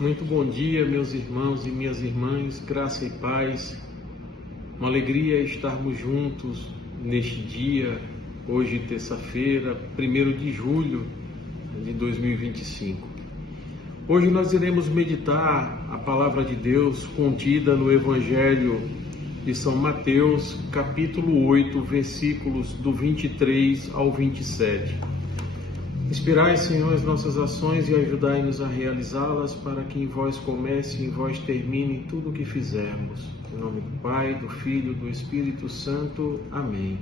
Muito bom dia, meus irmãos e minhas irmãs, graça e paz. Uma alegria estarmos juntos neste dia, hoje, terça-feira, 1º de julho de 2025. Hoje nós iremos meditar a palavra de Deus contida no Evangelho de São Mateus, capítulo 8, versículos do 23 ao 27. Inspirai, Senhor, as nossas ações e ajudai-nos a realizá-las, para que em vós comece e em vós termine tudo o que fizermos. Em nome do Pai, do Filho e do Espírito Santo. Amém.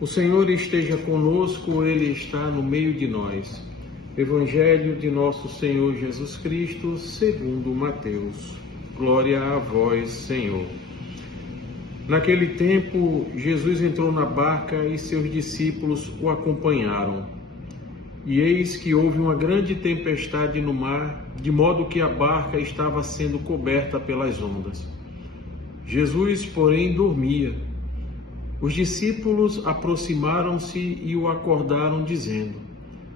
O Senhor esteja conosco, Ele está no meio de nós. Evangelho de nosso Senhor Jesus Cristo, segundo Mateus. Glória a vós, Senhor. Naquele tempo, Jesus entrou na barca e seus discípulos o acompanharam. E eis que houve uma grande tempestade no mar, de modo que a barca estava sendo coberta pelas ondas. Jesus, porém, dormia. Os discípulos aproximaram-se e o acordaram, dizendo: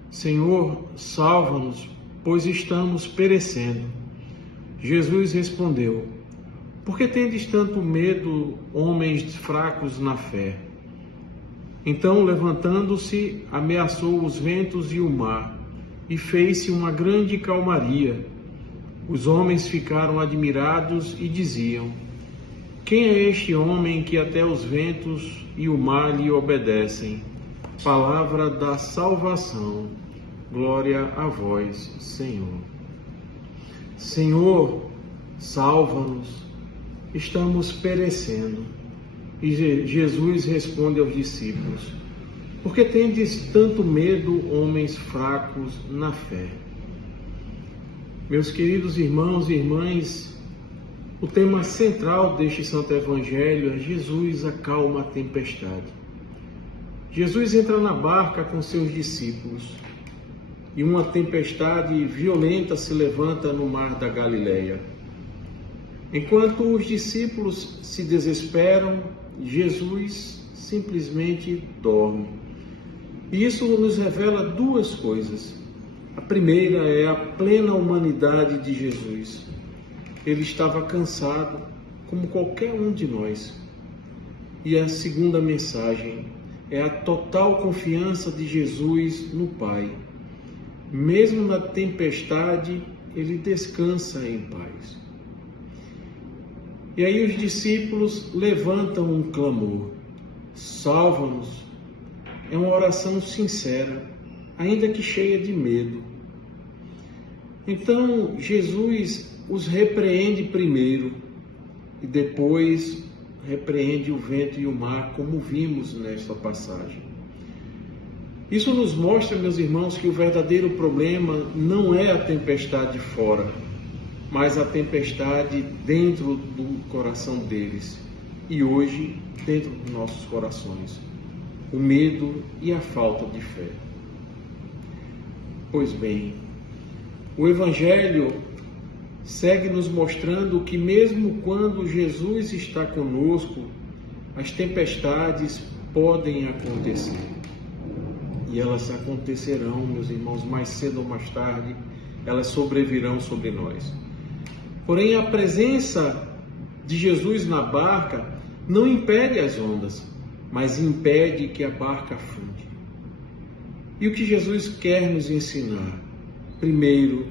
Senhor, salva-nos, pois estamos perecendo. Jesus respondeu: Por que tendes tanto medo, homens fracos na fé? Então, levantando-se, ameaçou os ventos e o mar, e fez-se uma grande calmaria. Os homens ficaram admirados e diziam: Quem é este homem que até os ventos e o mar lhe obedecem? Palavra da salvação. Glória a vós, Senhor. Senhor, salva-nos. Estamos perecendo. E Jesus responde aos discípulos: Por que tendes tanto medo, homens fracos na fé? Meus queridos irmãos e irmãs, o tema central deste Santo Evangelho é Jesus acalma a tempestade. Jesus entra na barca com seus discípulos e uma tempestade violenta se levanta no mar da Galileia. Enquanto os discípulos se desesperam, Jesus simplesmente dorme. E isso nos revela duas coisas. A primeira é a plena humanidade de Jesus. Ele estava cansado, como qualquer um de nós. E a segunda mensagem é a total confiança de Jesus no Pai. Mesmo na tempestade, ele descansa em paz. E aí os discípulos levantam um clamor: salva-nos. É uma oração sincera, ainda que cheia de medo. Então Jesus os repreende primeiro e depois repreende o vento e o mar, como vimos nesta passagem. Isso nos mostra, meus irmãos, que o verdadeiro problema não é a tempestade fora, mas a tempestade dentro do coração deles e hoje dentro dos nossos corações, o medo e a falta de fé. Pois bem, o Evangelho segue nos mostrando que mesmo quando Jesus está conosco, as tempestades podem acontecer. E elas acontecerão, meus irmãos, mais cedo ou mais tarde, elas sobrevirão sobre nós. Porém, a presença de Jesus na barca não impede as ondas, mas impede que a barca afunde. E o que Jesus quer nos ensinar? Primeiro,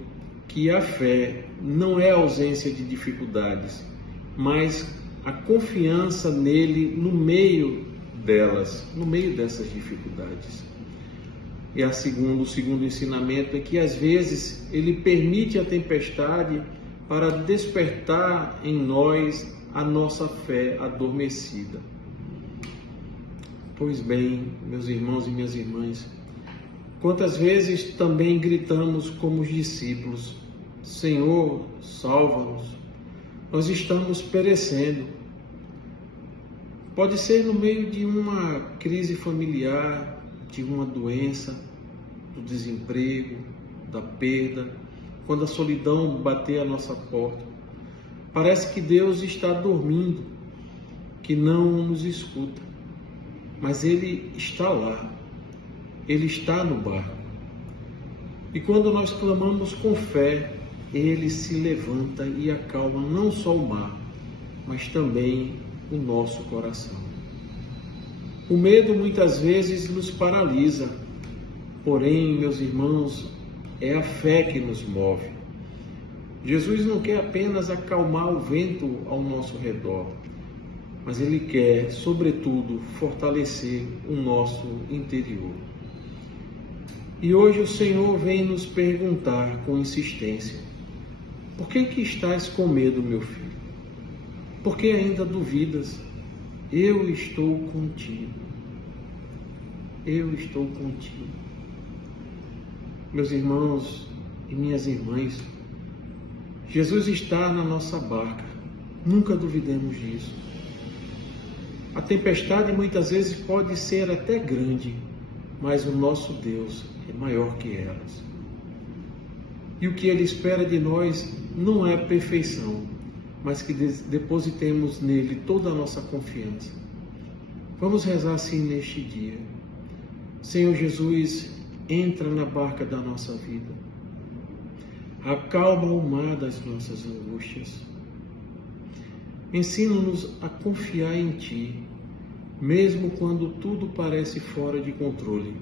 que a fé não é a ausência de dificuldades, mas a confiança nele no meio delas, no meio dessas dificuldades. E o segundo ensinamento é que às vezes ele permite a tempestade para despertar em nós a nossa fé adormecida. Pois bem, meus irmãos e minhas irmãs, quantas vezes também gritamos como os discípulos: Senhor, salva-nos, nós estamos perecendo. Pode ser no meio de uma crise familiar, de uma doença, do desemprego, da perda, quando a solidão bater à nossa porta. Parece que Deus está dormindo, que não nos escuta, mas Ele está lá, Ele está no barco. E quando nós clamamos com fé, Ele se levanta e acalma não só o mar, mas também o nosso coração. O medo muitas vezes nos paralisa, porém, meus irmãos, é a fé que nos move. Jesus não quer apenas acalmar o vento ao nosso redor, mas Ele quer, sobretudo, fortalecer o nosso interior. E hoje o Senhor vem nos perguntar com insistência: por que estás com medo, meu filho? Por que ainda duvidas? Eu estou contigo. Eu estou contigo. Meus irmãos e minhas irmãs, Jesus está na nossa barca. Nunca duvidemos disso. A tempestade muitas vezes pode ser até grande, mas o nosso Deus é maior que elas. E o que Ele espera de nós não é perfeição, mas que depositemos nele toda a nossa confiança. Vamos rezar assim neste dia. Senhor Jesus, entra na barca da nossa vida. Acalma o mar das nossas angústias. Ensina-nos a confiar em Ti, mesmo quando tudo parece fora de controle.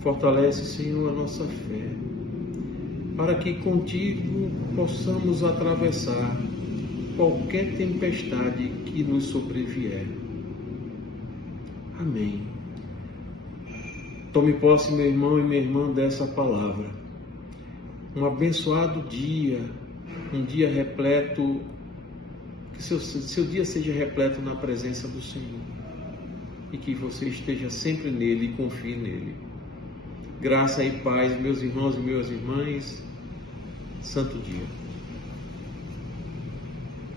Fortalece, Senhor, a nossa fé, para que contigo possamos atravessar qualquer tempestade que nos sobrevier. Amém. Tome posse, meu irmão e minha irmã, dessa palavra. Um abençoado dia, um dia repleto, que seu dia seja repleto na presença do Senhor e que você esteja sempre nele e confie nele. Graça e paz, meus irmãos e minhas irmãs. Santo dia.